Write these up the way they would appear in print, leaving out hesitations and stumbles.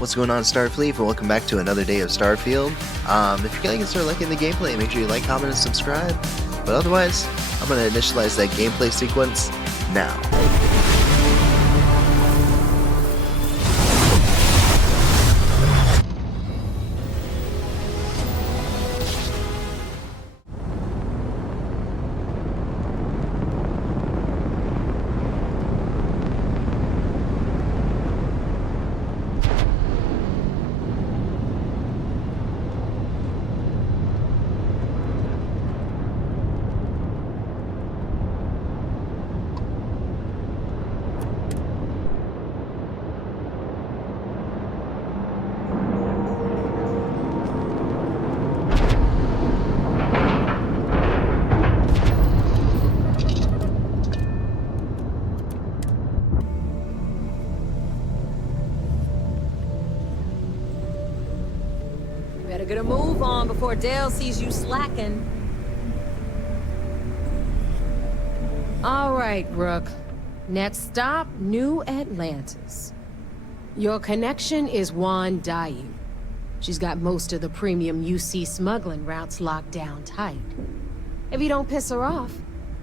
What's going on, Starfleet, and welcome back to another day of Starfield. If you're going to start liking the gameplay, make sure you like, comment, and subscribe. But otherwise, I'm going to initialize that gameplay sequence now. Better get a move on before Dale sees you slacking. All right, Brooke. Next stop, New Atlantis. Your connection is Juan Dayu. She's got most of the premium UC smuggling routes locked down tight. If you don't piss her off,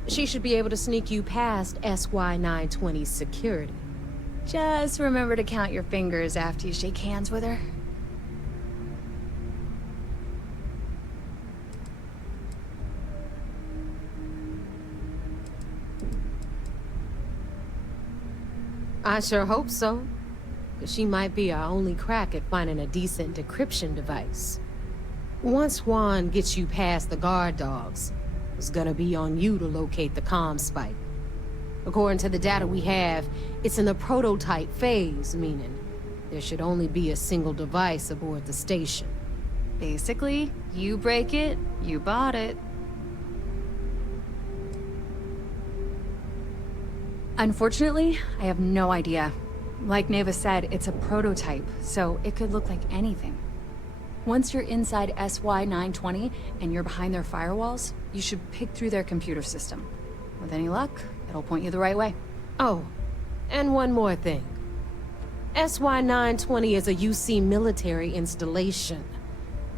she should be able to sneak you past SY-920's security. Just remember to count your fingers after you shake hands with her. I sure hope so. Because she might be our only crack at finding a decent decryption device. Once Juan gets you past the guard dogs, it's gonna be on you to locate the comm spike. According to the data we have, it's in the prototype phase, meaning there should only be a single device aboard the station. Basically, you break it, you bought it. Unfortunately, I have no idea. Like Neva said, it's a prototype, so it could look like anything. Once you're inside SY-920 and you're behind their firewalls, you should pick through their computer system. With any luck, it'll point you the right way. Oh, and one more thing. SY-920 is a UC military installation.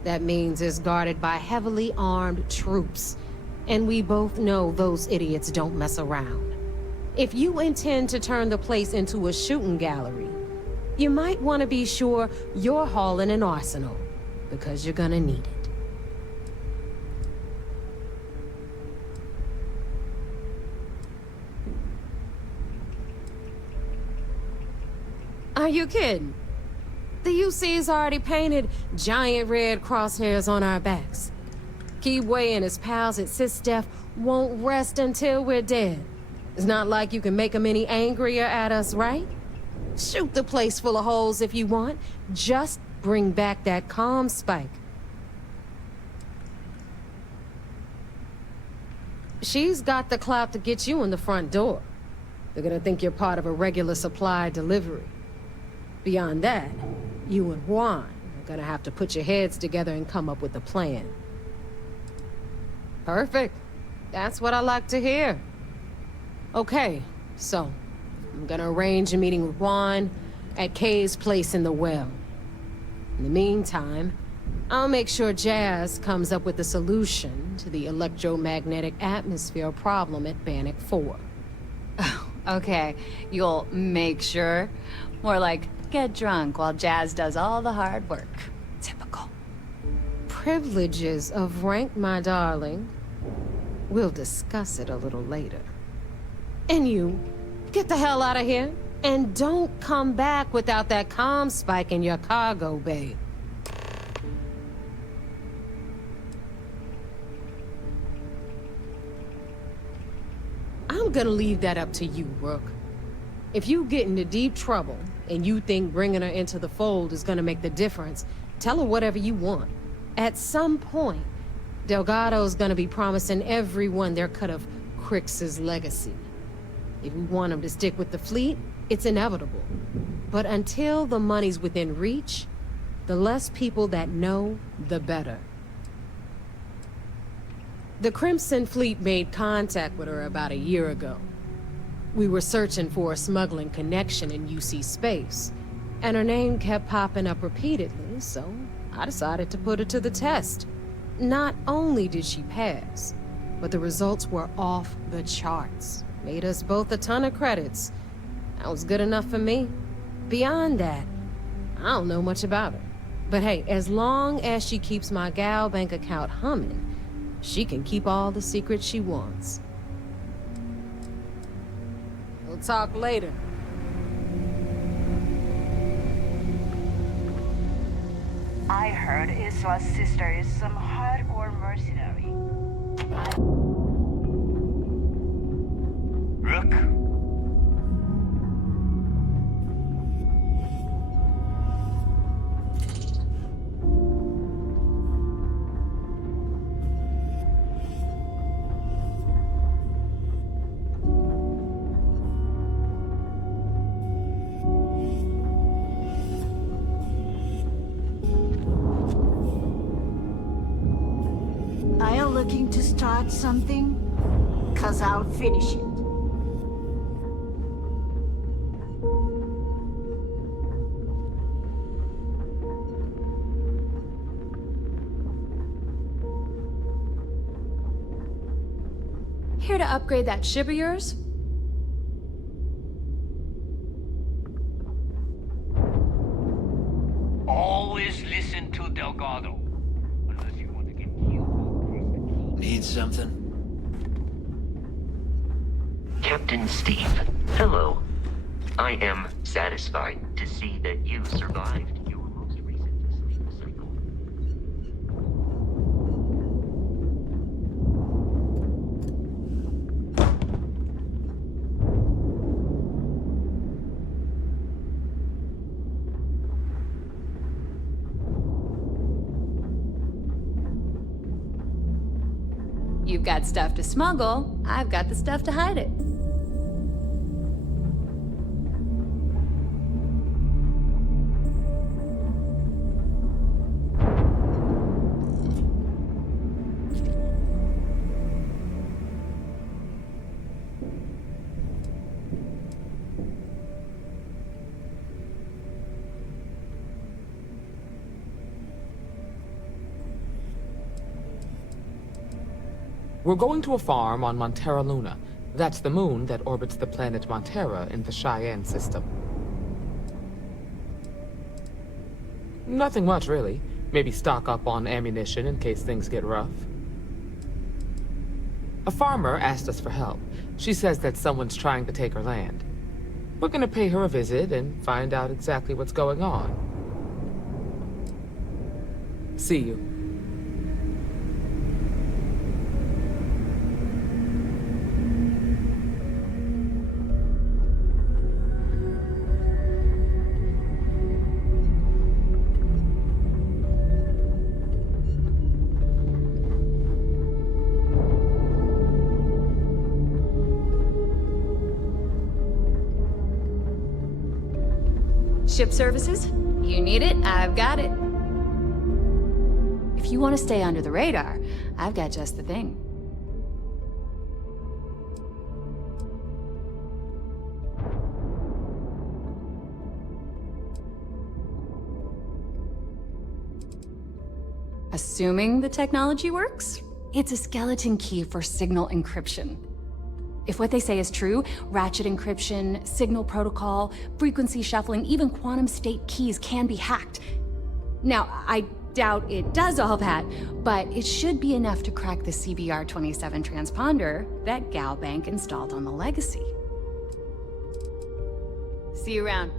That means it's guarded by heavily armed troops. And we both know those idiots don't mess around. If you intend to turn the place into a shooting gallery, you might want to be sure you're hauling an arsenal, because you're gonna need it. Are you kidding? The UC's already painted giant red crosshairs on our backs. Keyway and his pals at SysDef won't rest until we're dead. It's not like you can make them any angrier at us, right? Shoot the place full of holes if you want. Just bring back that comm spike. She's got the clout to get you in the front door. They're gonna think you're part of a regular supply delivery. Beyond that, you and Juan are gonna have to put your heads together and come up with a plan. Perfect. That's what I like to hear. Okay, so I'm gonna arrange a meeting with Juan at Kay's place in the well. In the meantime, I'll make sure Jazz comes up with a solution to the electromagnetic atmosphere problem at Bannock 4. Okay, you'll make sure. More like, get drunk while Jazz does all the hard work. Typical. Privileges of rank, my darling. We'll discuss it a little later. And you, get the hell out of here. And don't come back without that comm spike in your cargo bay. I'm gonna leave that up to you, Rook. If you get into deep trouble, and you think bringing her into the fold is gonna make the difference, tell her whatever you want. At some point, Delgado's gonna be promising everyone their cut of Crix's legacy. If we want him to stick with the fleet, it's inevitable. But until the money's within reach, the less people that know, the better. The Crimson Fleet made contact with her about a year ago. We were searching for a smuggling connection in UC space. And her name kept popping up repeatedly, so I decided to put her to the test. Not only did she pass, but the results were off the charts. Made us both a ton of credits. That was good enough for me. Beyond that, I don't know much about her. But hey, as long as she keeps my gal bank account humming, she can keep all the secrets she wants. We'll talk later. I heard Isla's sister is some hardcore mercenary. Rook? Are you looking to start something? 'Cause I'll finish it. Here to upgrade that ship of yours? Always listen to Delgado. Unless you want to get killed. Need something? Captain Steve, hello. I am satisfied to see that you survived your most recent sleep cycle. You've got stuff to smuggle, I've got the stuff to hide it. We're going to a farm on Montera Luna. That's the moon that orbits the planet Montera in the Cheyenne system. Nothing much, really. Maybe stock up on ammunition in case things get rough. A farmer asked us for help. She says that someone's trying to take her land. We're gonna pay her a visit and find out exactly what's going on. See you. Ship services? You need it, I've got it. If you want to stay under the radar, I've got just the thing. Assuming the technology works, it's a skeleton key for signal encryption. If what they say is true, ratchet encryption, signal protocol, frequency shuffling, even quantum state keys can be hacked. Now, I doubt it does all that, but it should be enough to crack the CBR-27 transponder that Gal Bank installed on the Legacy. See you around.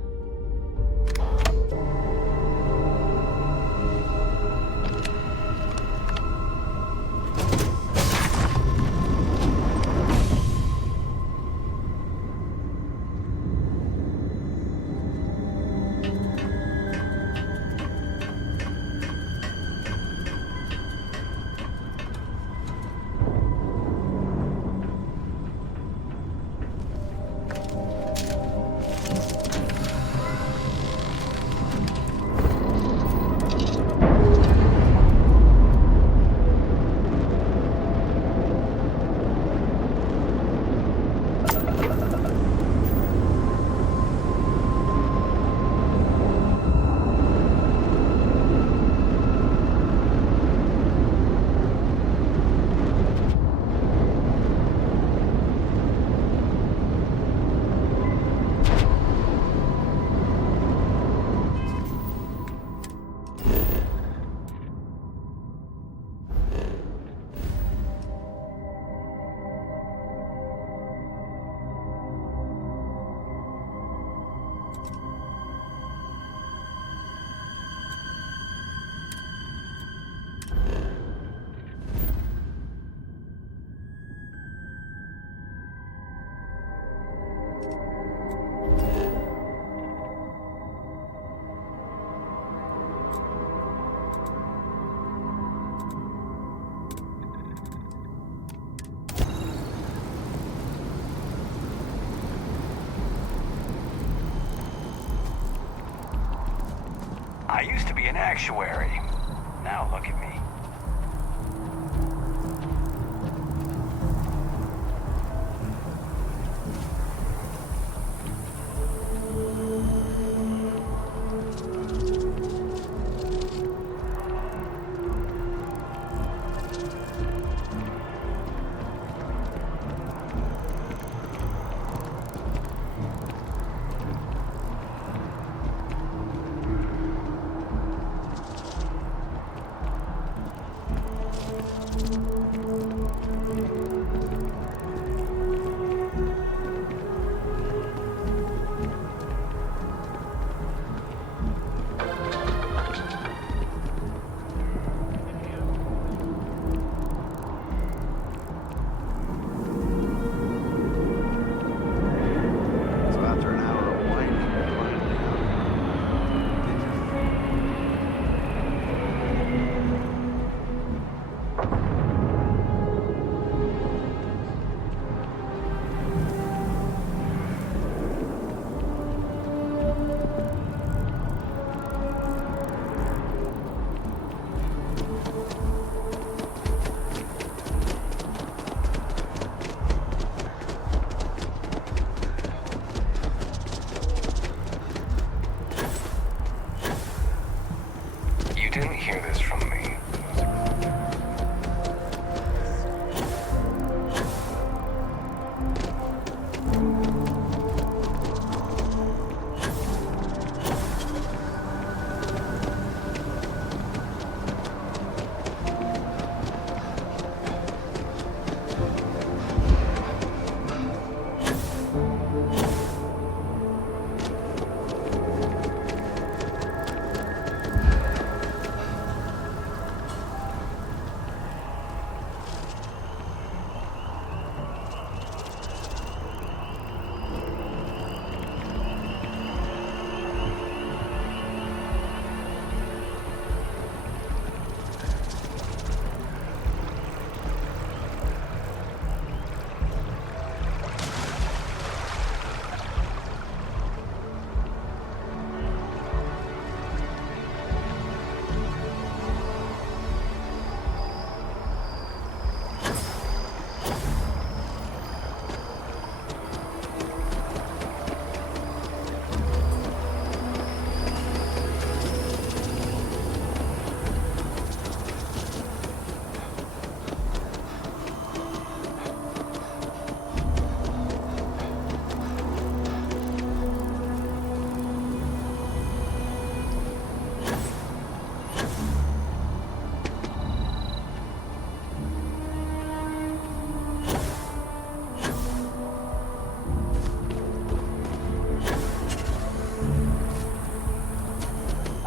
I used to be an actuary. Now look at me. So after an hour of winding, we finally You didn't hear this from me.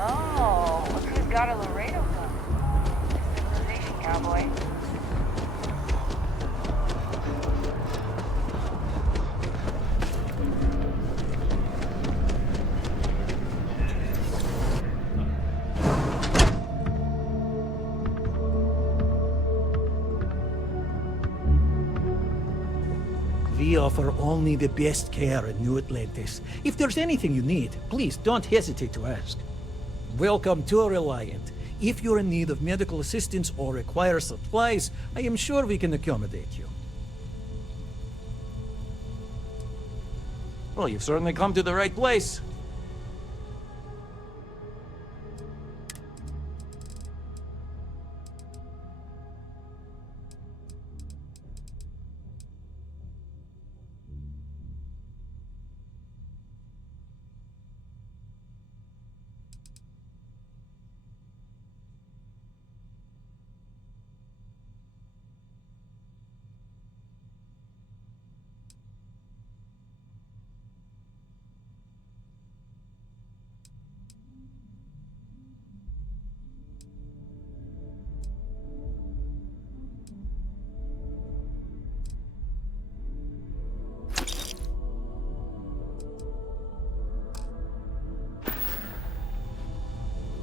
Oh, look who's got a Laredo gun. Civilization, cowboy. We offer only the best care in New Atlantis. If there's anything you need, please don't hesitate to ask. Welcome to Reliant. If you're in need of medical assistance or require supplies, I am sure we can accommodate you. Well, you've certainly come to the right place.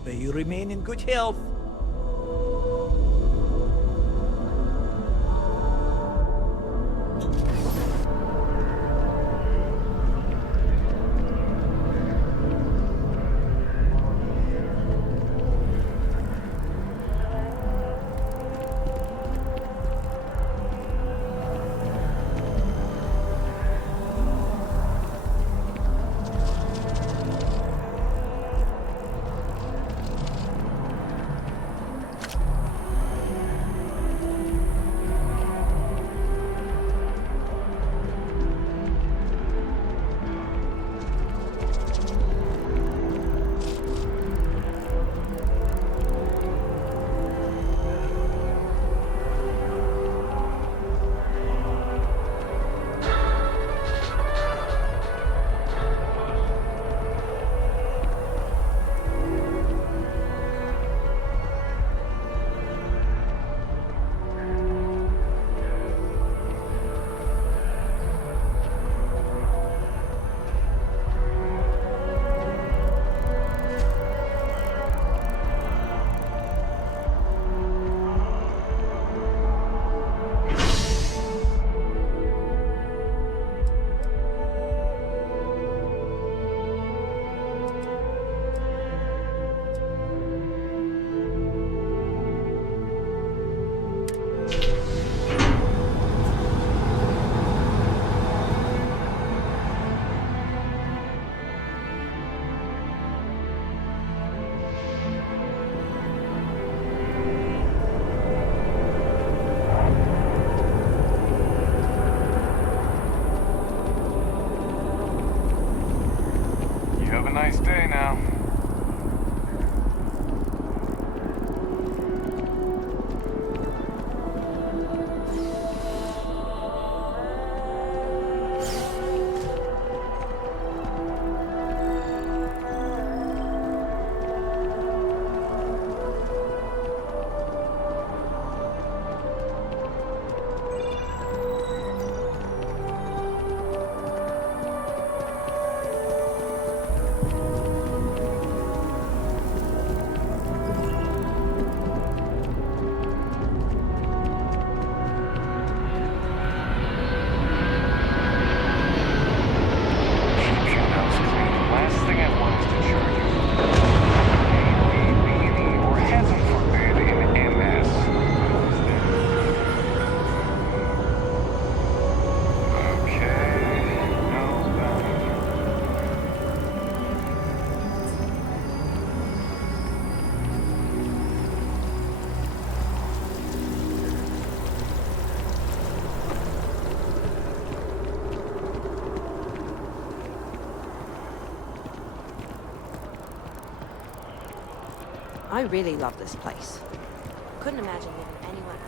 May you remain in good health. I really love this place. Couldn't imagine living anywhere else.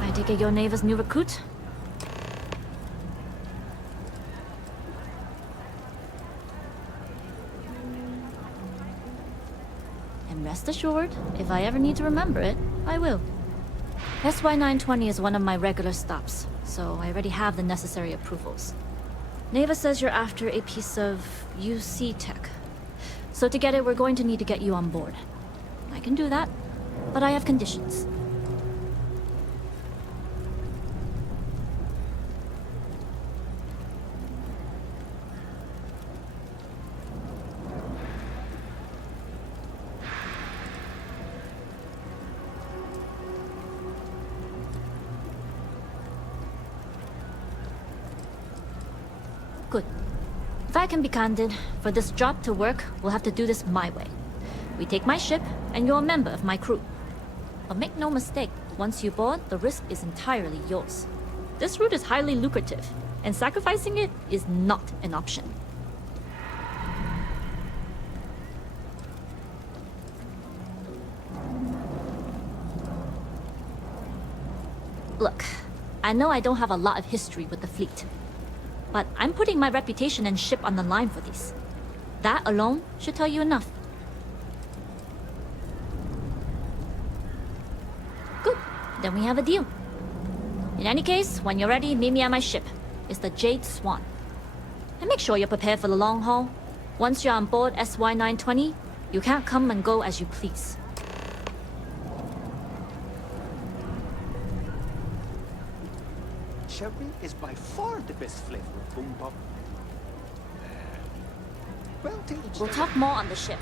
I take it your neighbor's new recruit? And rest assured, if I ever need to remember it, I will. SY-920 is one of my regular stops, so I already have the necessary approvals. Neva says you're after a piece of UC tech. So to get it, we're going to need to get you on board. I can do that, but I have conditions. Good. If I can be candid, for this job to work, we'll have to do this my way. We take my ship, and you're a member of my crew. But make no mistake, once you board, the risk is entirely yours. This route is highly lucrative, and sacrificing it is not an option. Look, I know I don't have a lot of history with the fleet. But I'm putting my reputation and ship on the line for these. That alone should tell you enough. Good. Then we have a deal. In any case, when you're ready, meet me at my ship. It's the Jade Swan. And make sure you're prepared for the long haul. Once you're on board SY-920, you can't come and go as you please. Cherry is by far the best flavor of boom pop. We'll talk more on the ship.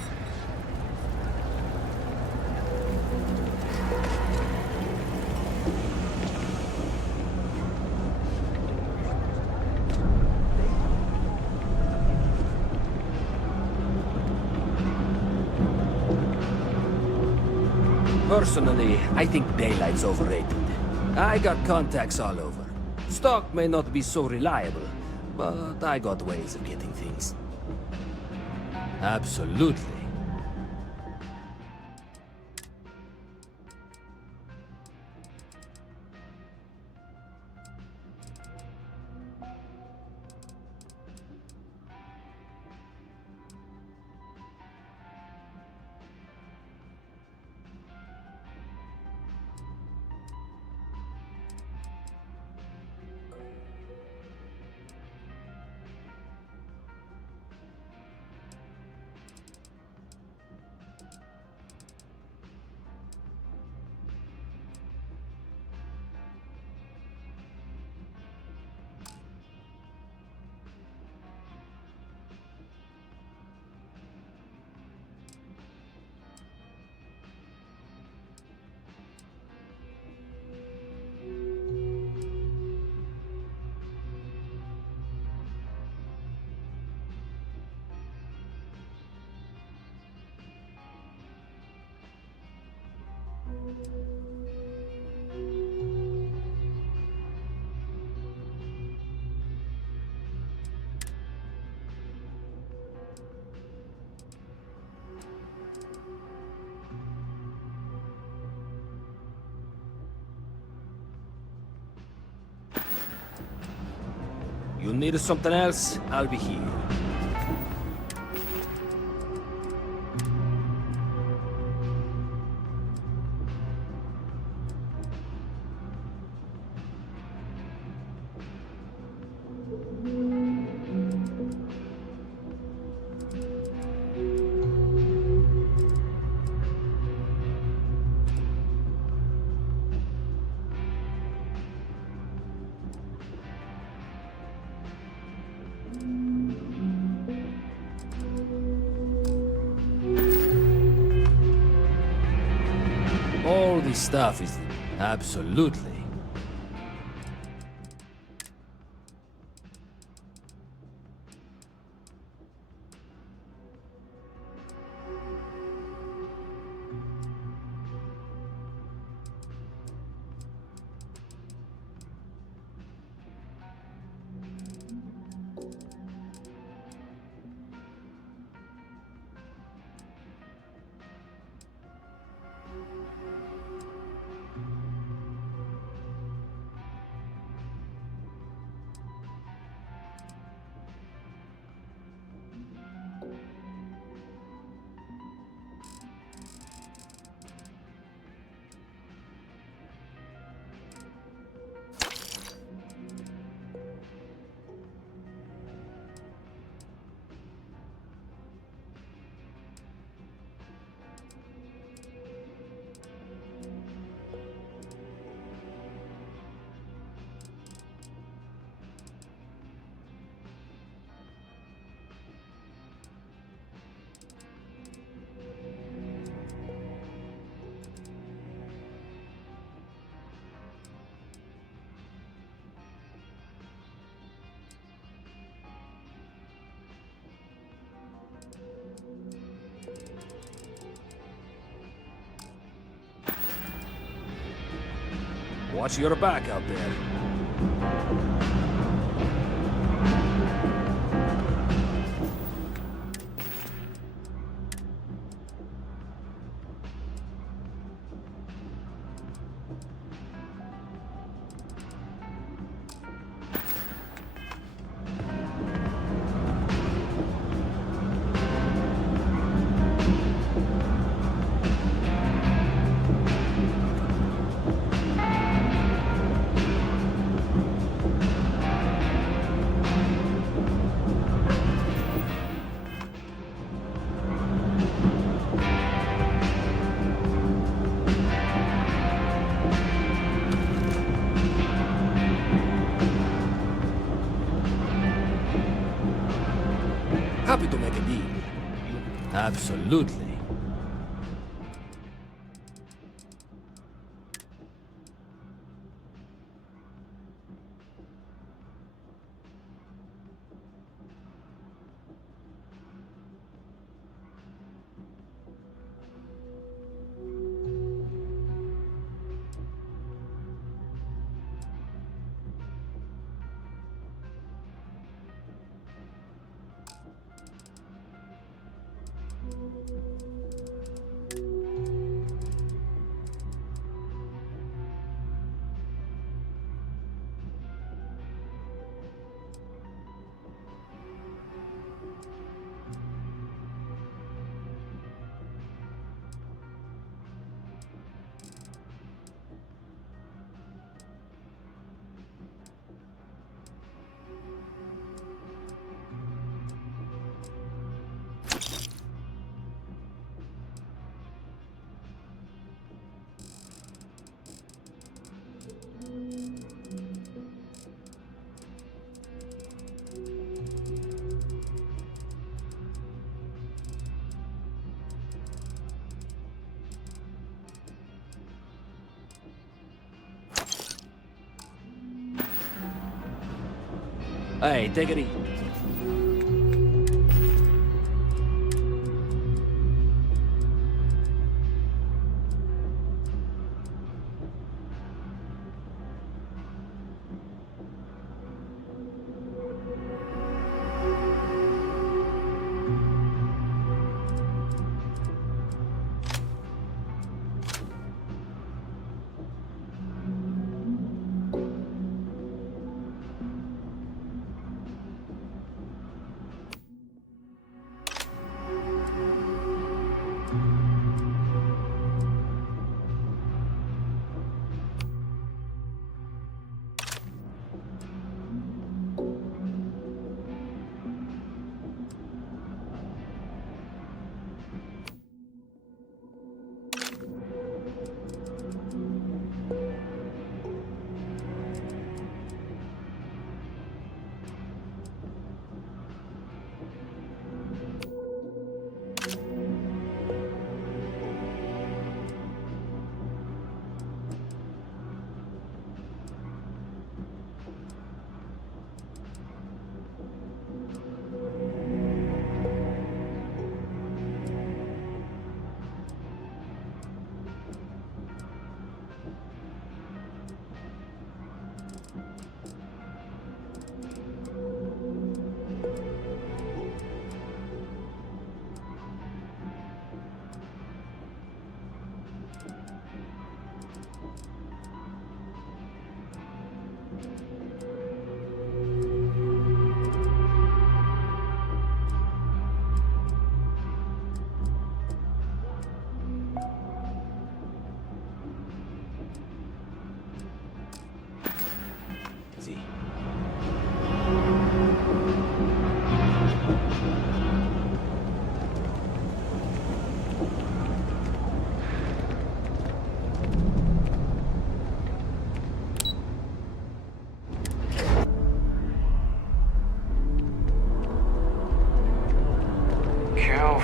Personally, I think daylight's overrated. I got contacts all over. Stock may not be so reliable, but I got ways of getting things. Absolutely. You need something else? I'll be here. This stuff is absolutely. Watch your back out there. Happy to make a deal. Absolutely. Hey, take it easy.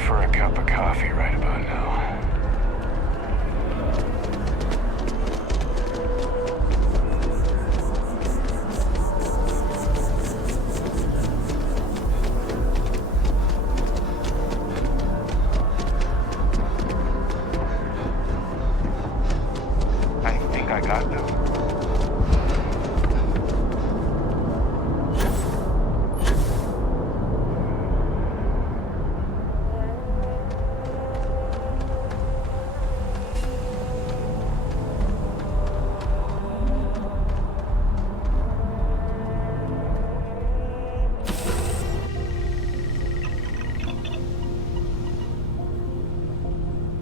for a cup of coffee right about now. I think I got them.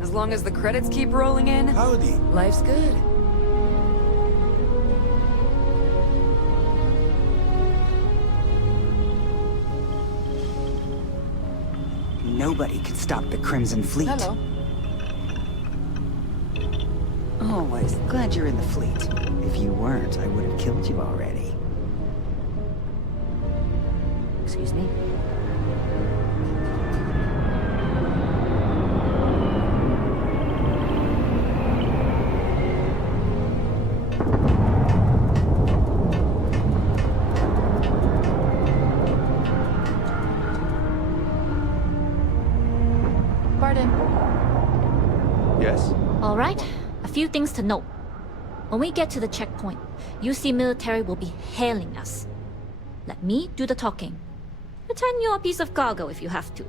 As long as the credits keep rolling in, howdy. Life's good. Nobody could stop the Crimson Fleet. Hello. Always glad you're in the fleet. If you weren't, I would have killed you already. Excuse me? Pardon. Yes? All right, a few things to note. When we get to the checkpoint, UC military will be hailing us. Let me do the talking. Pretend you're a piece of cargo if you have to.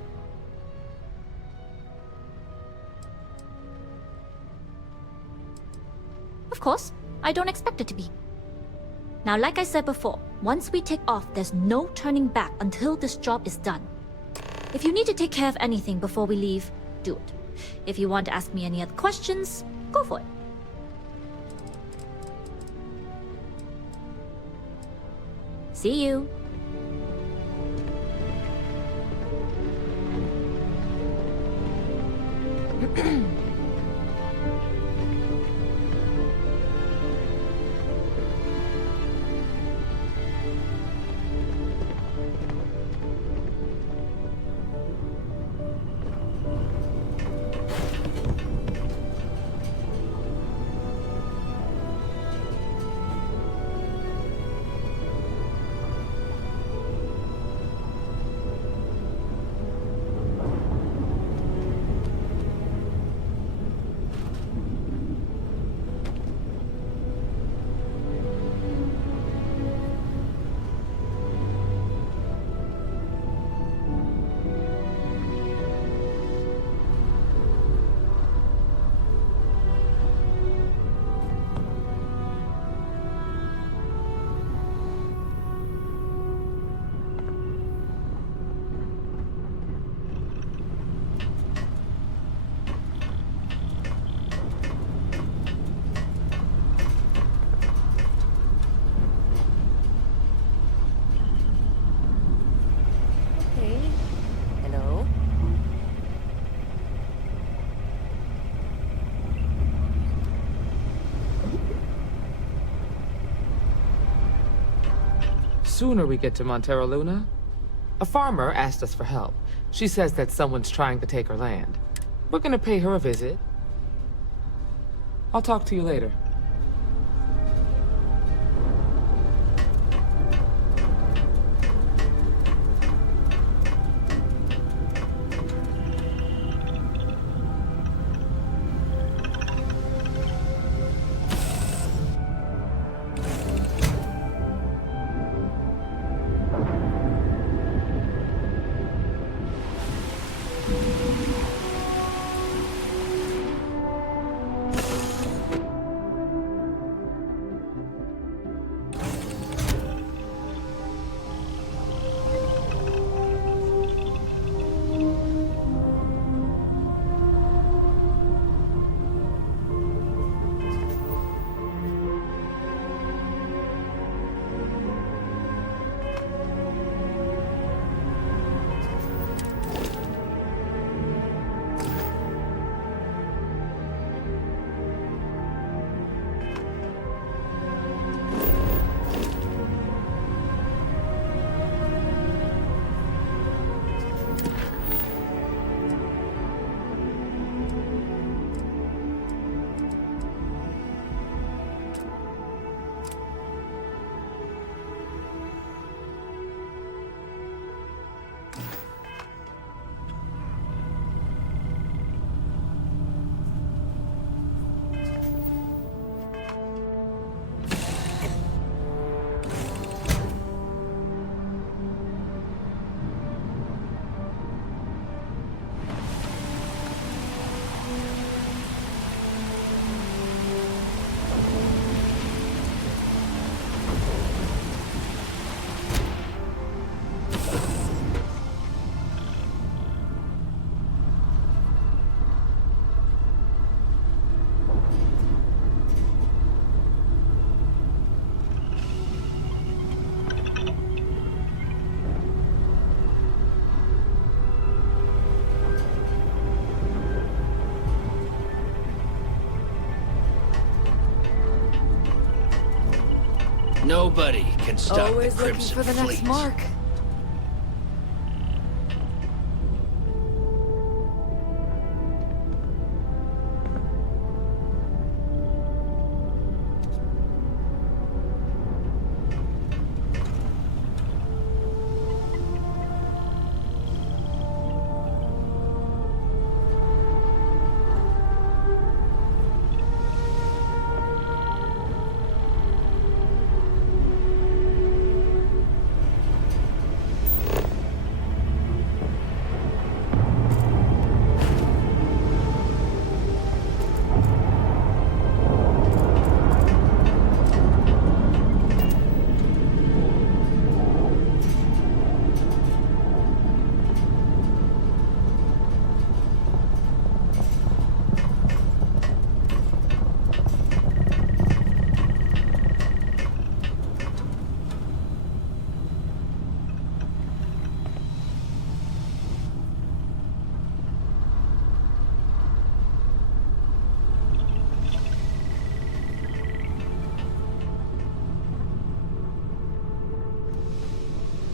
Of course, I don't expect it to be. Now, like I said before, once we take off, there's no turning back until this job is done. If you need to take care of anything before we leave, do it. If you want to ask me any other questions, go for it. See you. Sooner we get to Montero Luna. A farmer asked us for help. She says that someone's trying to take her land. We're gonna pay her a visit. I'll talk to you later. Nobody can stop Always the looking Crimson for the Fleet. next mark.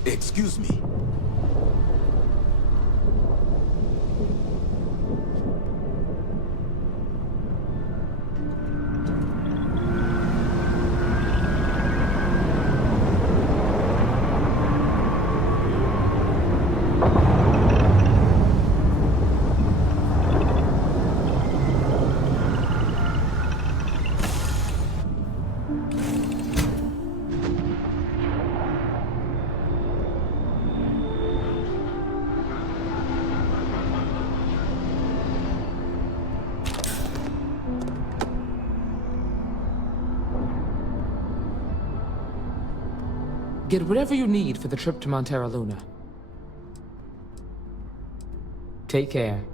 Excuse me. Get whatever you need for the trip to Montera Luna. Take care.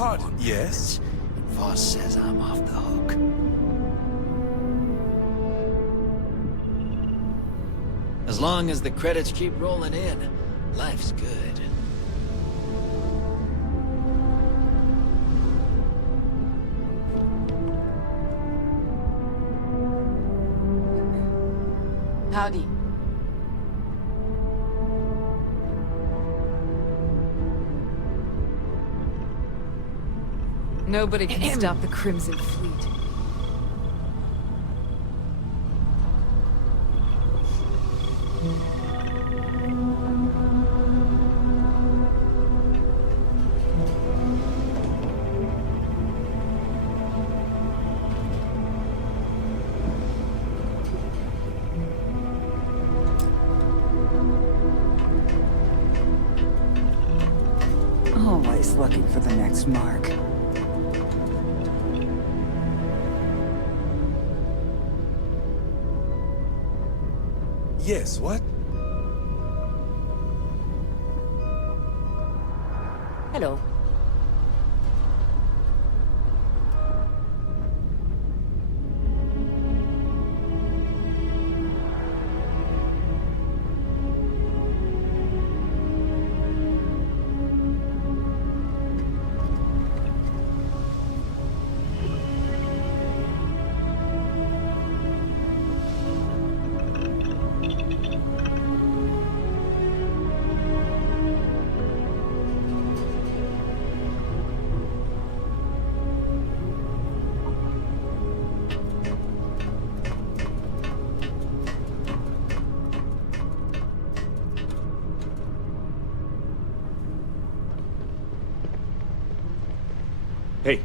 Pardon? Yes? Voss says I'm off the hook. As long as the credits keep rolling in, life's good. Howdy. Nobody can stop the Crimson Fleet. Always looking for the next mark. Yes, what? Hello. Hey.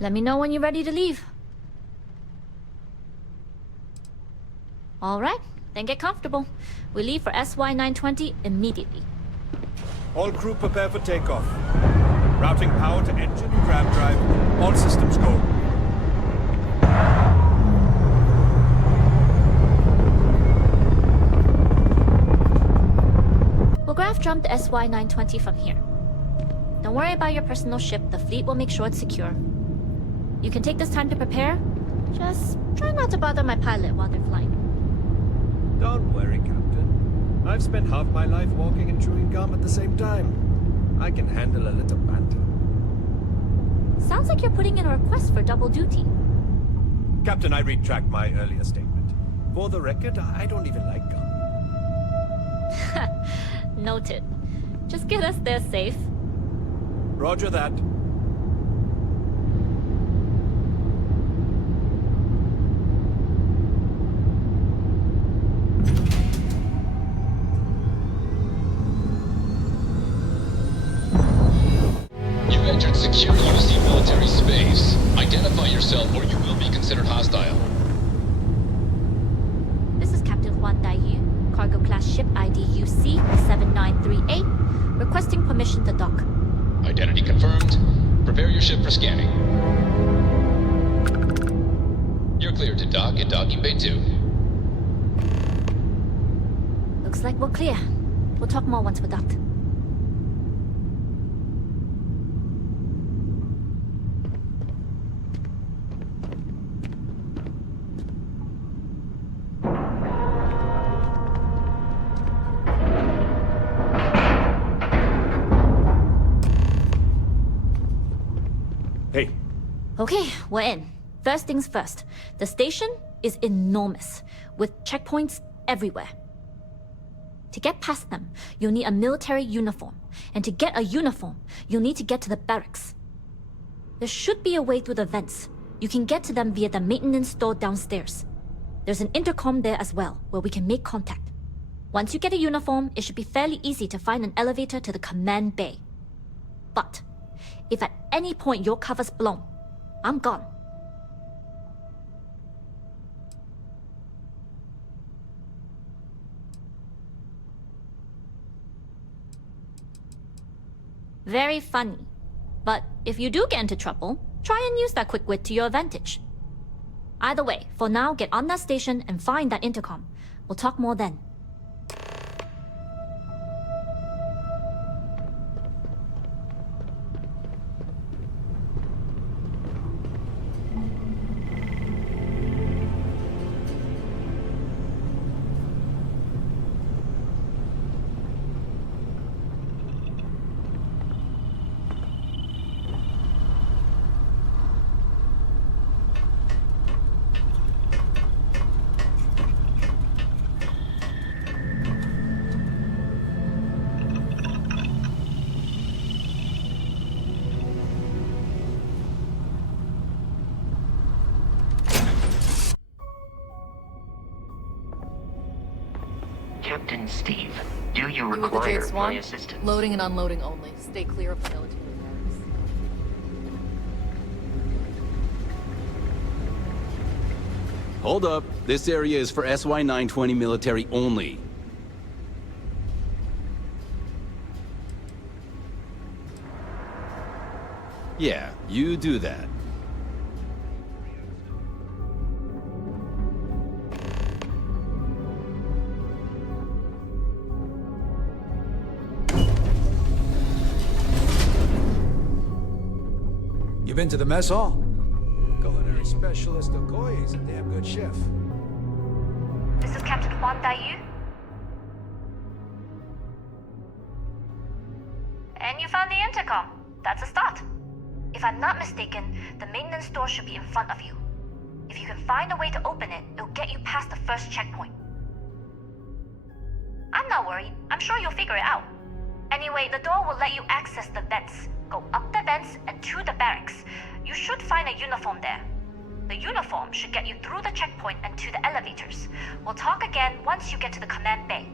Let me know when you're ready to leave. All right, then get comfortable. We leave for SY-920 immediately. All crew prepare for takeoff. Routing power to engine and grab drive. All systems go. We'll graph jump the SY-920 from here. Don't worry about your personal ship. The fleet will make sure it's secure. You can take this time to prepare. Just try not to bother my pilot while they're flying. Don't worry, Captain. I've spent half my life walking and chewing gum at the same time. I can handle a little banter. Sounds like you're putting in a request for double duty. Captain, I retract my earlier statement. For the record, I don't even like gum. Noted. Just get us there safe. Roger that. You've entered secure UC military space. Identify yourself or you will be considered hostile. This is Captain Huan Daiyu, cargo class ship ID UC-7938, requesting permission to dock. Identity confirmed. Prepare your ship for scanning. You're cleared to dock at docking bay 2. Looks like we're clear. We'll talk more once we're docked. Hey. Okay, we're in. First things first. The station is enormous, with checkpoints everywhere. To get past them, you'll need a military uniform. And to get a uniform, you'll need to get to the barracks. There should be a way through the vents. You can get to them via the maintenance store downstairs. There's an intercom there as well, where we can make contact. Once you get a uniform, it should be fairly easy to find an elevator to the command bay. But if at any point your cover's blown, I'm gone. Very funny. But if you do get into trouble, try and use that quick wit to your advantage. Either way, for now, get on that station and find that intercom. We'll talk more then. Captain Steve, do you You with the require Jade my Swan? assistance? Loading and unloading only. Stay clear of the military barracks. Hold up. This area is for SY-920 military only. Yeah, you do that. You been to the mess hall? Culinary specialist Okoye is a damn good chef. This is Captain Huan Daiyu. And you found the intercom. That's a start. If I'm not mistaken, the maintenance door should be in front of you. If you can find a way to open it, it'll get you past the first checkpoint. I'm not worried. I'm sure you'll figure it out. Anyway, the door will let you access the vents. Go up the vents and to the barracks. You should find a uniform there. The uniform should get you through the checkpoint and to the elevators. We'll talk again once you get to the command bay.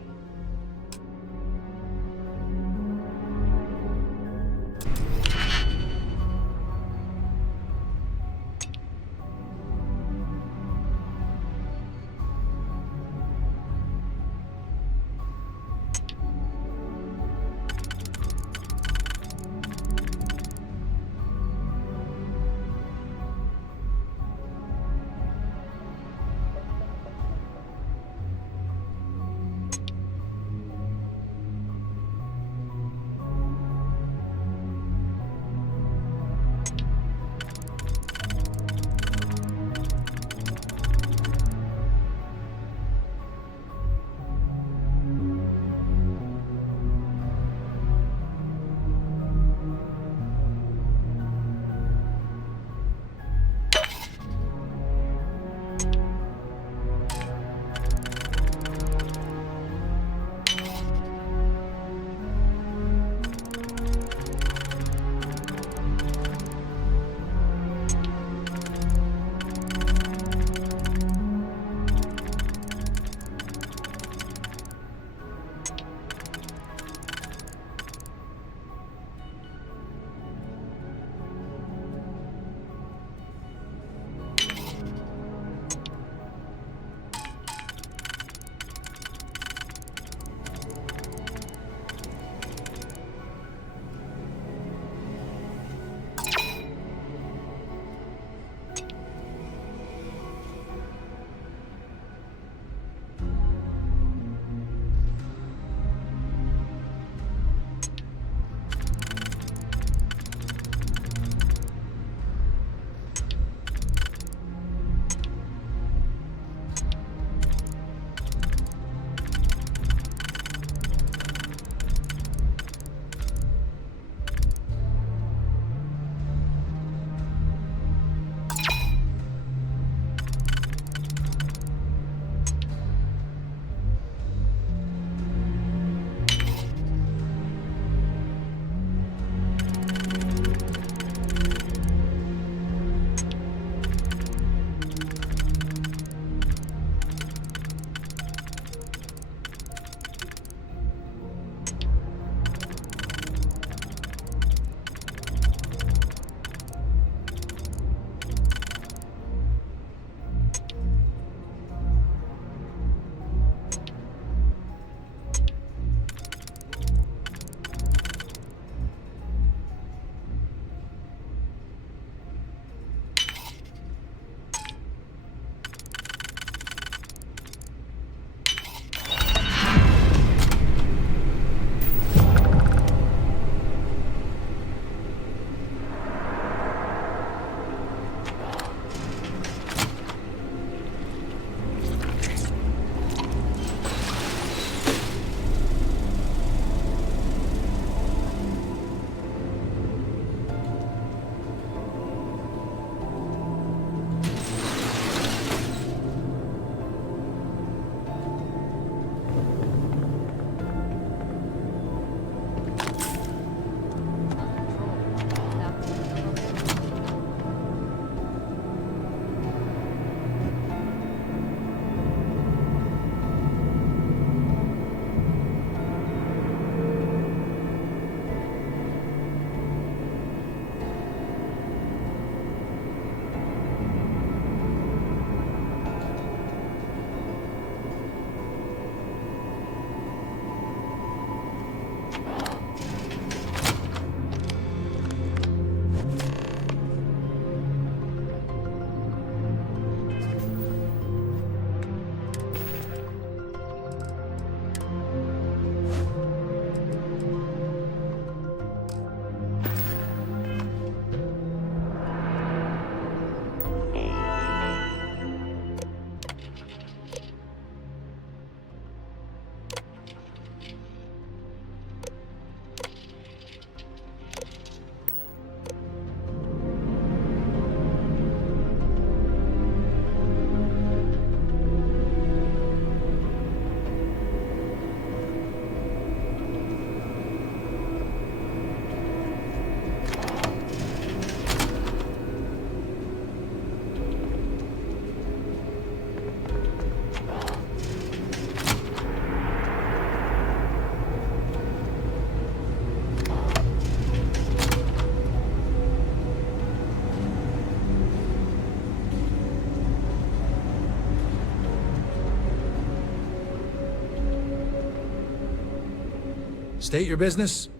State your business.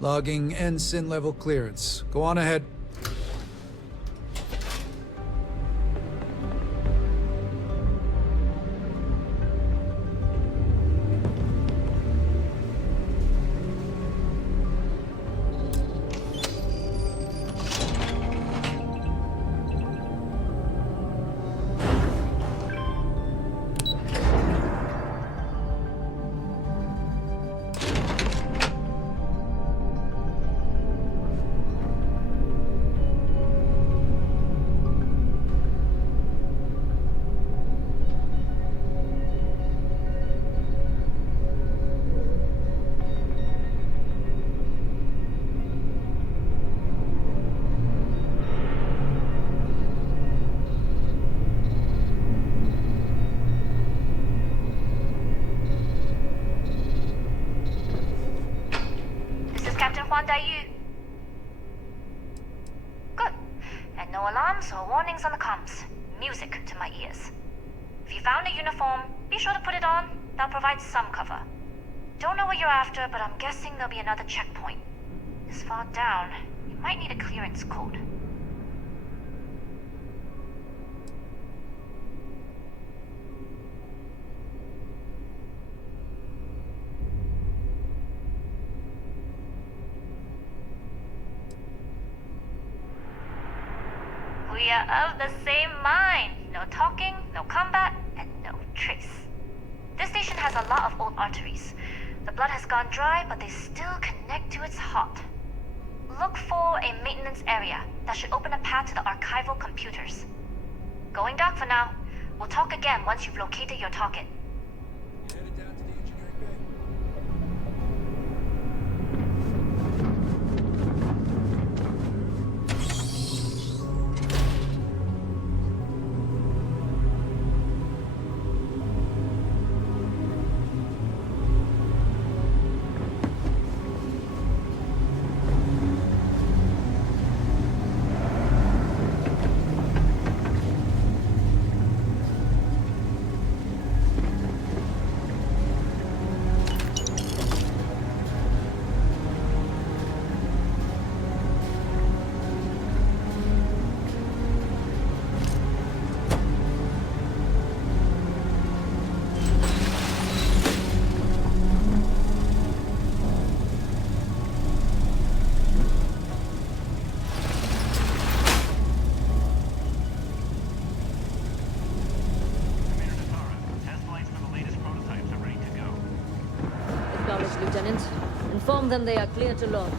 Logging ensign level clearance. Go on ahead. Good. And no alarms or warnings on the comms. Music to my ears. If you found a uniform, be sure to put it on. That'll provide some cover. Don't know what you're after, but I'm guessing there'll be another checkpoint. This far down, you might need a clearance code. We are of the same mind. No talking, no combat, and no trace. This station has a lot of old arteries. The blood has gone dry, but they still connect to its heart. Look for a maintenance area that should open a path to the archival computers. Going dark for now. We'll talk again once you've located your target. Lieutenant. Inform them they are clear to launch.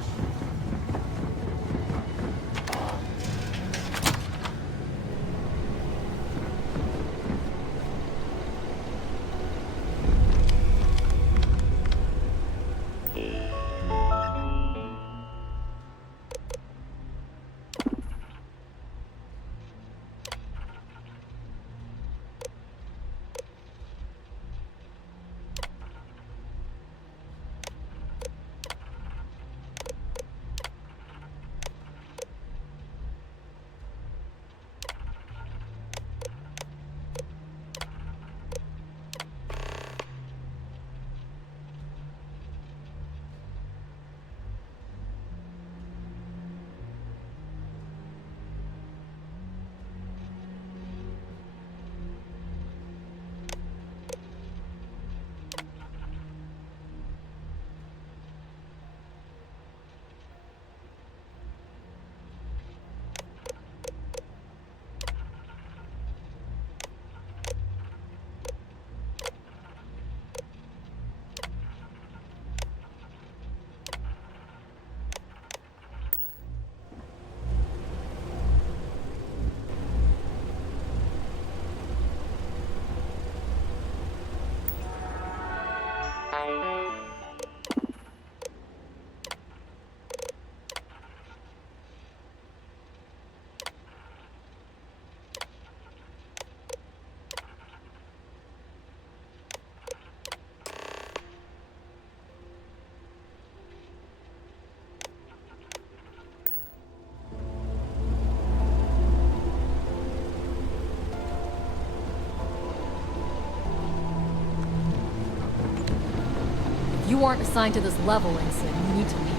You aren't assigned to this level, Ensign. You need to leave.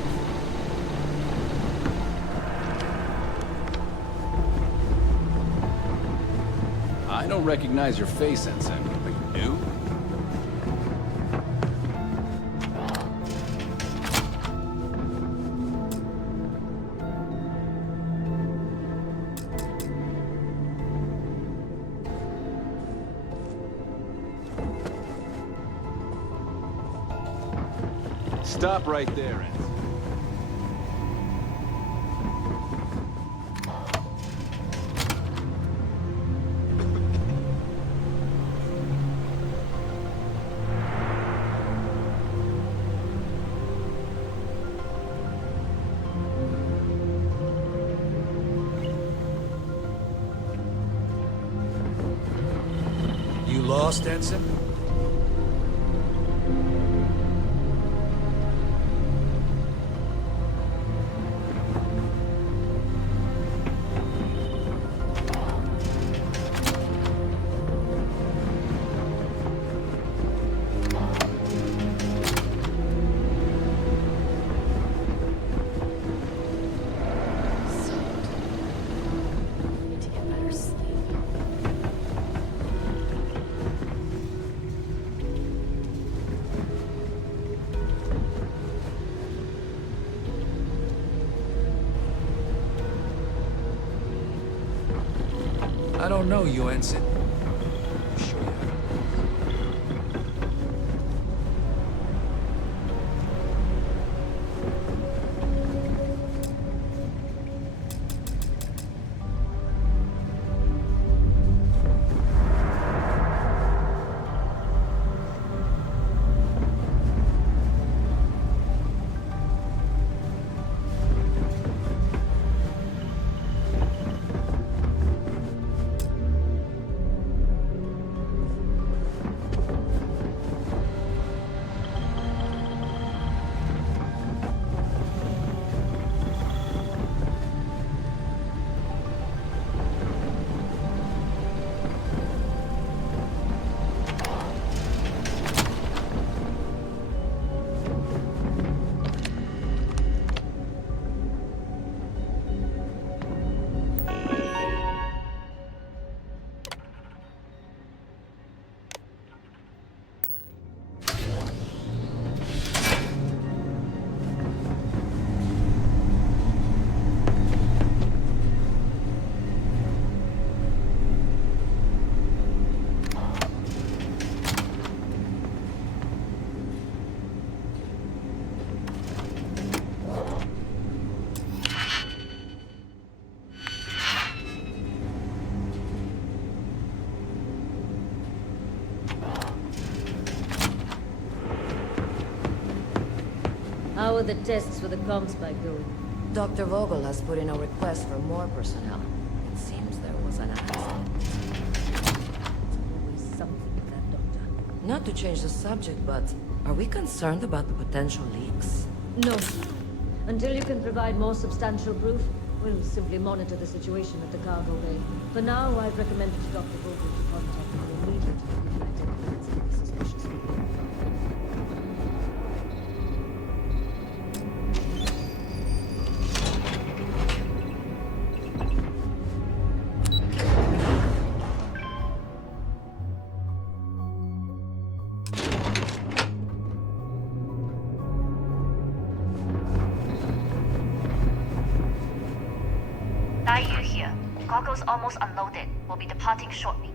I don't recognize your face, Ensign. Are you new? Stop right there, Ensign. You lost, Ensign? Need to get better sleep. I don't know you, Ensign. Sure you have. How are the tests for the comms spike going? Dr. Vogel has put in a request for more personnel. It seems there was an accident. Always something with that doctor. Not to change the subject, but are we concerned about the potential leaks? No. Until you can provide more substantial proof, we'll simply monitor the situation at the cargo bay. For now, I'd recommend to Dr. Vogel to contact you immediately if you identify something suspicious. Daiyu here. Goggles almost unloaded. We'll be departing shortly.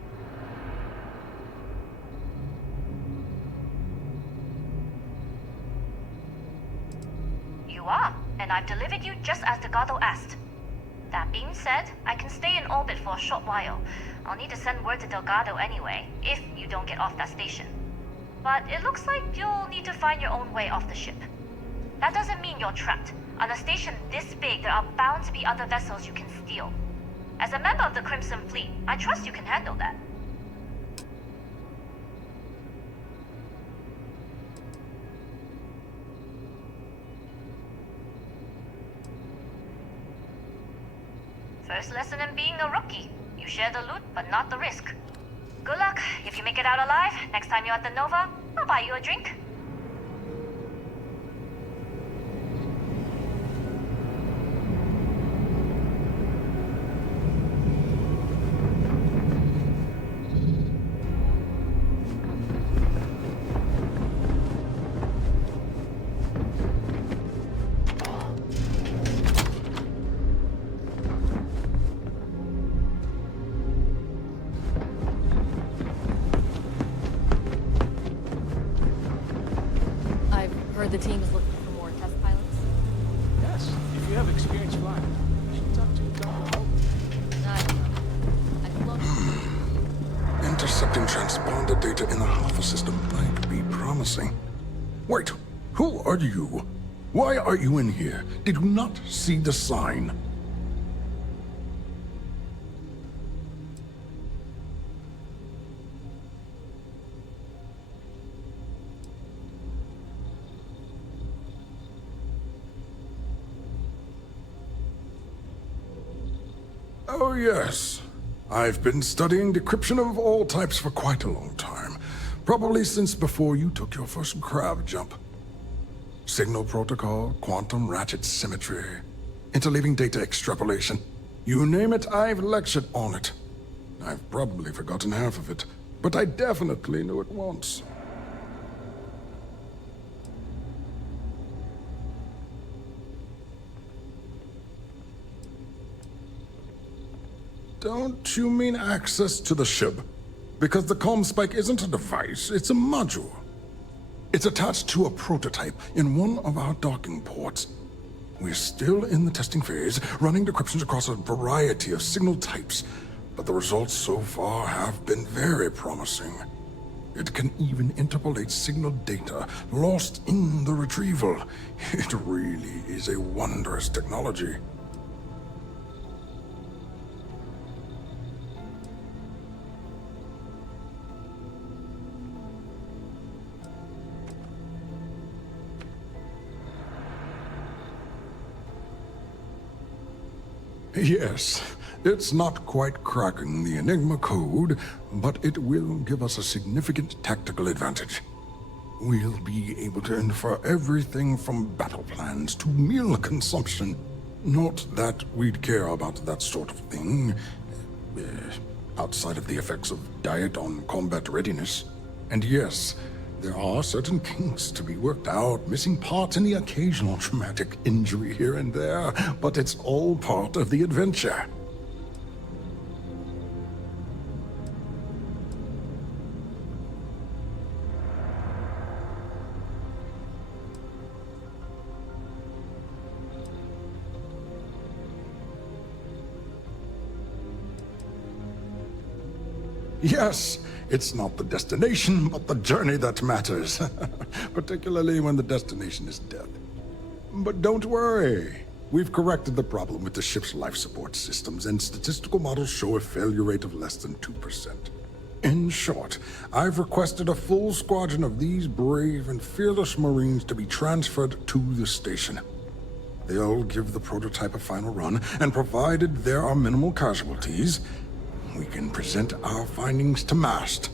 You are, and I've delivered you just as Delgado asked. That being said, I can stay in orbit for a short while. I'll need to send word to Delgado anyway, if you don't get off that station. But it looks like you'll need to find your own way off the ship. That doesn't mean you're trapped. On a station this big, there are bound to be other vessels you can steal. As a member of the Crimson Fleet, I trust you can handle that. First lesson in being a rookie. You share the loot, but not the risk. Good luck. If you make it out alive, next time you're at the Nova, I'll buy you a drink. the team is looking for more test pilots? Yes, if you have experience flying, you should talk to Dr. Hope. I don't know. I've flown... Intercepting transponder data in the Alpha system might be promising. Wait, who are you? Why are you in here? Did you not see the sign? Oh, yes. I've been studying decryption of all types for quite a long time. Probably since before you took your first crab jump. Signal protocol, quantum ratchet symmetry, interleaving data extrapolation. You name it, I've lectured on it. I've probably forgotten half of it, but I definitely knew it once. Don't you mean access to the ship? Because the comm spike isn't a device, it's a module. It's attached to a prototype in one of our docking ports. We're still in the testing phase, running decryptions across a variety of signal types, but the results so far have been very promising. It can even interpolate signal data lost in the retrieval. It really is a wondrous technology. Yes, it's not quite cracking the Enigma code, but it will give us a significant tactical advantage. We'll be able to infer everything from battle plans to meal consumption. Not that we'd care about that sort of thing, outside of the effects of diet on combat readiness. And yes, there are certain kinks to be worked out, missing parts and the occasional traumatic injury here and there, but it's all part of the adventure. Yes, it's not the destination, but the journey that matters. Particularly when the destination is death. But don't worry. We've corrected the problem with the ship's life support systems, and statistical models show a failure rate of less than 2%. In short, I've requested a full squadron of these brave and fearless Marines to be transferred to the station. They'll give the prototype a final run, and provided there are minimal casualties, we can present our findings to MAST.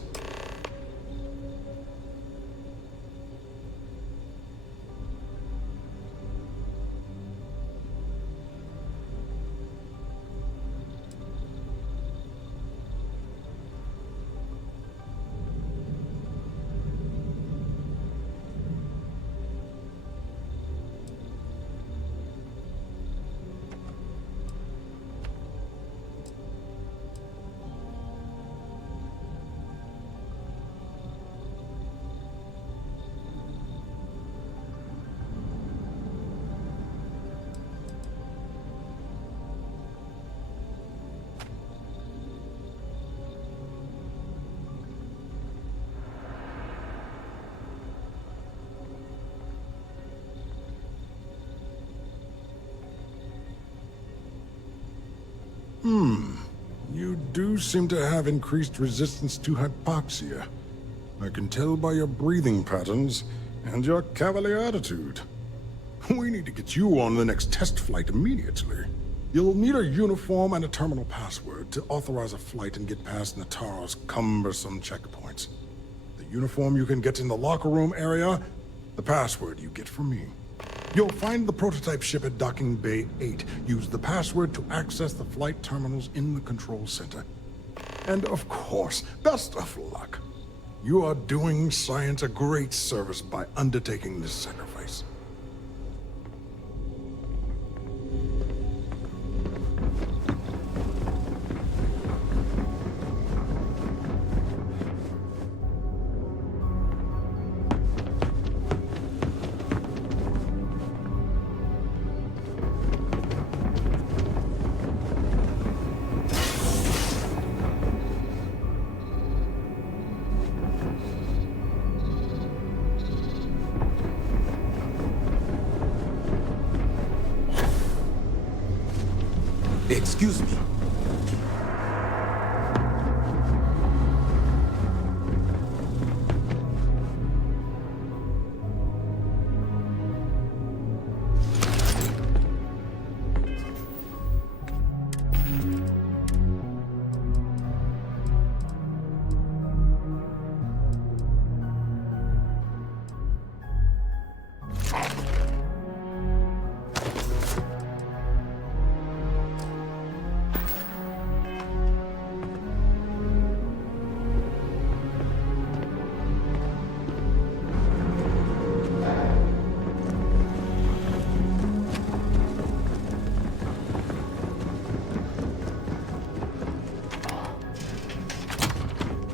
You do seem to have increased resistance to hypoxia. I can tell by your breathing patterns and your cavalier attitude. We need to get you on the next test flight immediately. You'll need a uniform and a terminal password to authorize a flight and get past Nataro's cumbersome checkpoints. The uniform you can get in the locker room area, the password you get from me. You'll find the prototype ship at Docking Bay 8. Use the password to access the flight terminals in the control center. And of course, best of luck. You are doing science a great service by undertaking this sacrifice. Excuse me.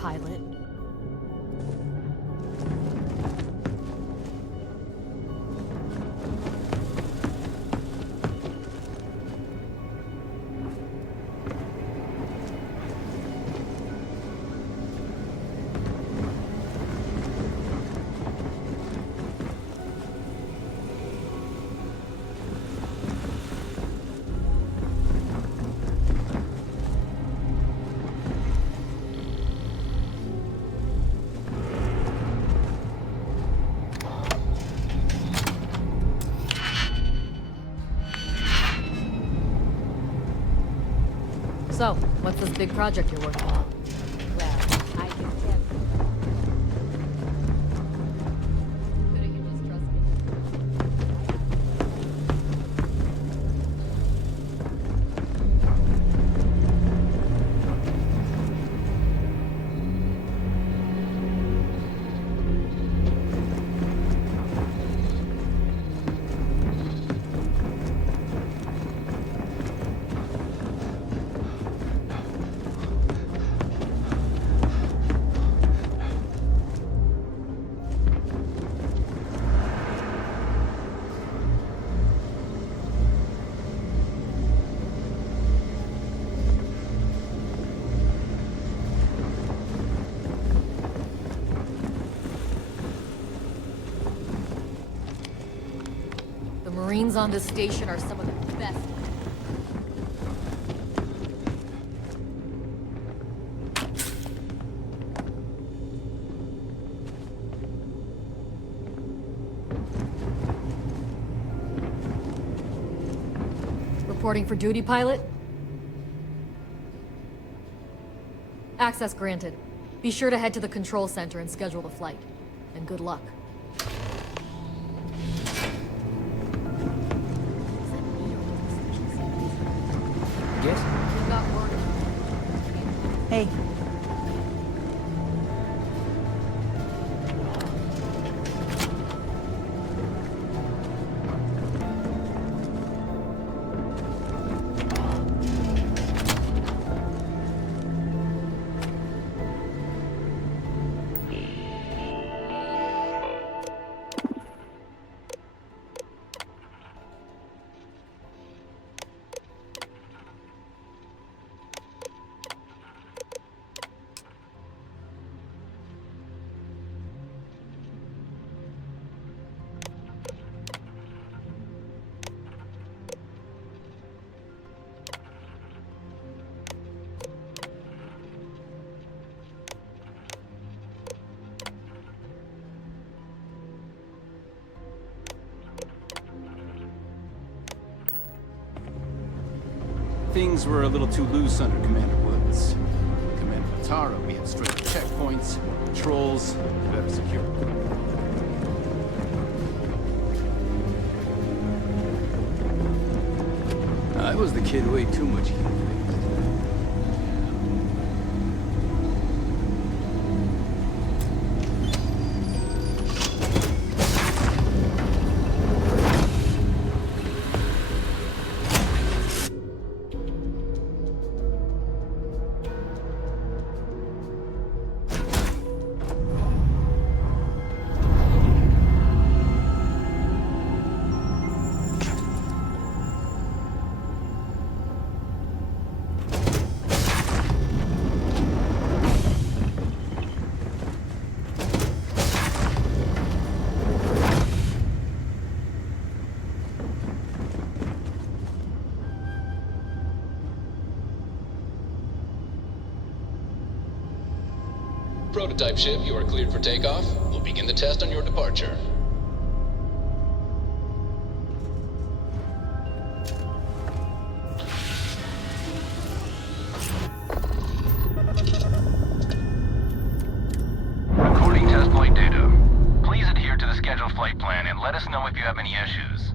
Pilot. So, what's this big project you're working on? Well, I can tell you. Couldn't you just trust me? The Marines on this station are some of the best. Reporting for duty, pilot? Access granted. Be sure to head to the control center and schedule the flight. And good luck. Yes? Got word. Hey. Things were a little too loose under Commander Woods. Commander Matara, we had strict checkpoints, more patrols, better security. I was the kid who ate too much human things. prototype ship, you are cleared for takeoff. We'll begin the test on your departure. Recording test flight data. Please adhere to the scheduled flight plan and let us know if you have any issues.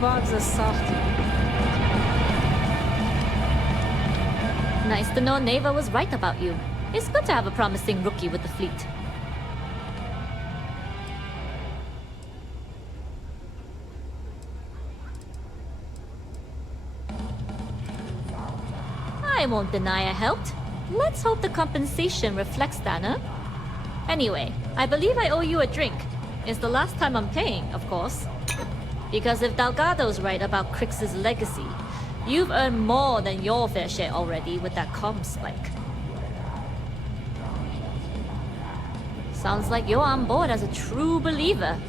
Bugs are soft. Nice to know Neva was right about you. It's good to have a promising rookie with the fleet. I won't deny I helped. Let's hope the compensation reflects that, huh? Anyway, I believe I owe you a drink. It's the last time I'm paying, of course. Because if Delgado's right about Crix's legacy, you've earned more than your fair share already with that comm spike. Sounds like you're on board as a true believer.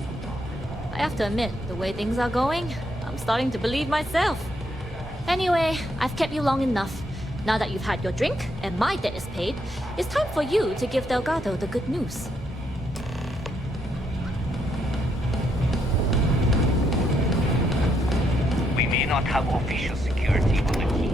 I have to admit, the way things are going, I'm starting to believe myself. Anyway, I've kept you long enough. Now that you've had your drink and my debt is paid, it's time for you to give Delgado the good news. We may not have official security on the key.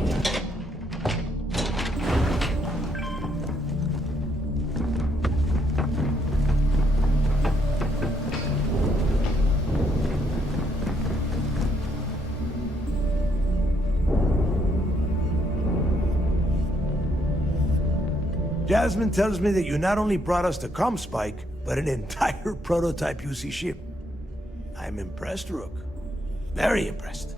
Jasmine tells me that you not only brought us the comm spike, but an entire prototype UC ship. I'm impressed, Rook. Very impressed.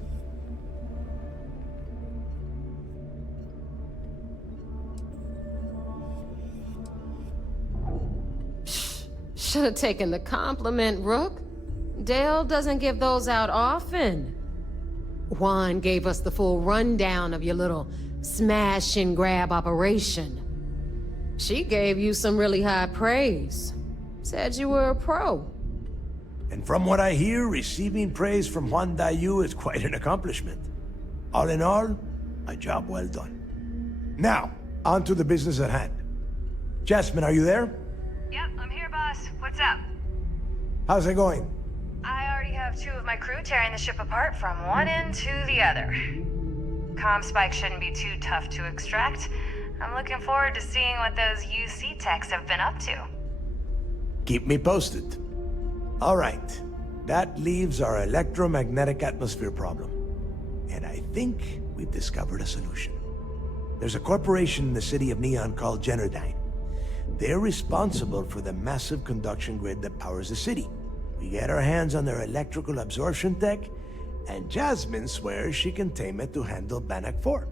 Should have taken the compliment, Rook. Dale doesn't give those out often. Juan gave us the full rundown of your little smash and grab operation. She gave you some really high praise. Said you were a pro. And from what I hear, receiving praise from Juan Dayu is quite an accomplishment. All in all, a job well done. Now, on to the business at hand. Jasmine, are you there? Yep, I'm here, boss. What's up? How's it going? I already have 2 of my crew tearing the ship apart from one end to the other. Comm spike shouldn't be too tough to extract. I'm looking forward to seeing what those UC techs have been up to. Keep me posted. All right, that leaves our electromagnetic atmosphere problem. And I think we've discovered a solution. There's a corporation in the city of Neon called Generdyne. They're responsible for the massive conduction grid that powers the city. We get our hands on their electrical absorption tech, and Jasmine swears she can tame it to handle Bannock 4.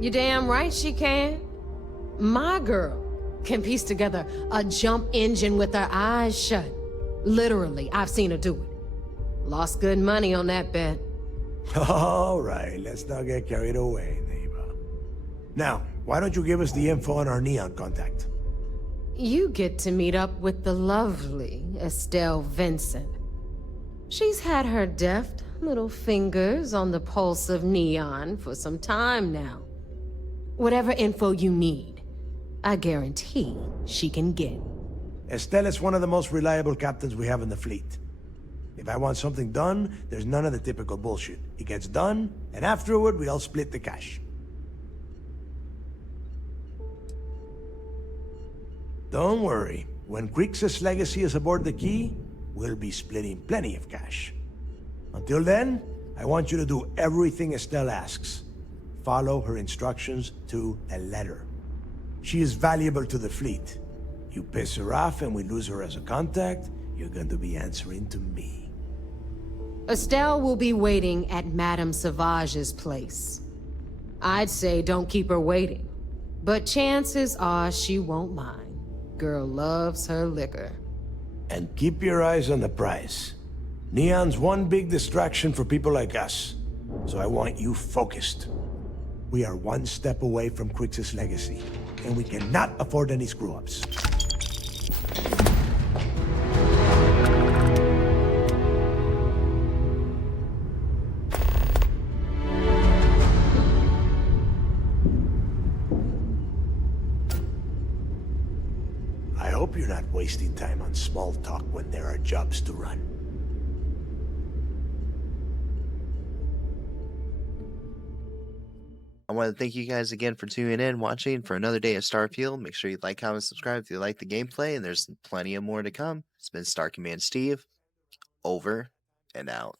You damn right she can. My girl can piece together a jump engine with her eyes shut. Literally, I've seen her do it. Lost good money on that bet. All right, let's not get carried away, neighbor. Now, why don't you give us the info on our Neon contact? You get to meet up with the lovely Estelle Vincent. She's had her deft little fingers on the pulse of Neon for some time now. Whatever info you need, I guarantee she can get. Estelle is one of the most reliable captains we have in the fleet. If I want something done, there's none of the typical bullshit. It gets done, and afterward, we all split the cash. Don't worry. When Crixus' legacy is aboard the Key, we'll be splitting plenty of cash. Until then, I want you to do everything Estelle asks. Follow her instructions to a letter. She is valuable to the fleet. You piss her off and we lose her as a contact, you're going to be answering to me. Estelle will be waiting at Madame Sauvage's place. I'd say don't keep her waiting, but chances are she won't mind. Girl loves her liquor. And keep your eyes on the prize. Neon's one big distraction for people like us, so I want you focused. We are one step away from Crixus' legacy, and we cannot afford any screw-ups. I hope you're not wasting time on small talk when there are jobs to run. I want to thank you guys again for tuning in, watching for another day of Starfield. Make sure you like, comment, subscribe if you like the gameplay, and there's plenty of more to come. It's been Star Command Steve, over and out.